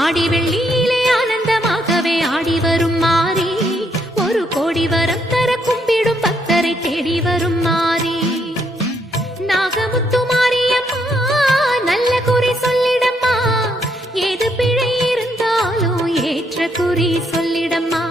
ஆடி வெள்ளியிலே ஆனந்தமாகவே ஆடி வரும் மாறி, ஒரு கோடி வரம் தர கும்பிடும் பக்தரை தேடி வரும் மாறி. நாகமுத்து மாரியம்மா நல்ல குறி சொல்லிடம்மா, ஏது பிழை இருந்தாலும் ஏற்ற குறி சொல்லிடம்மா.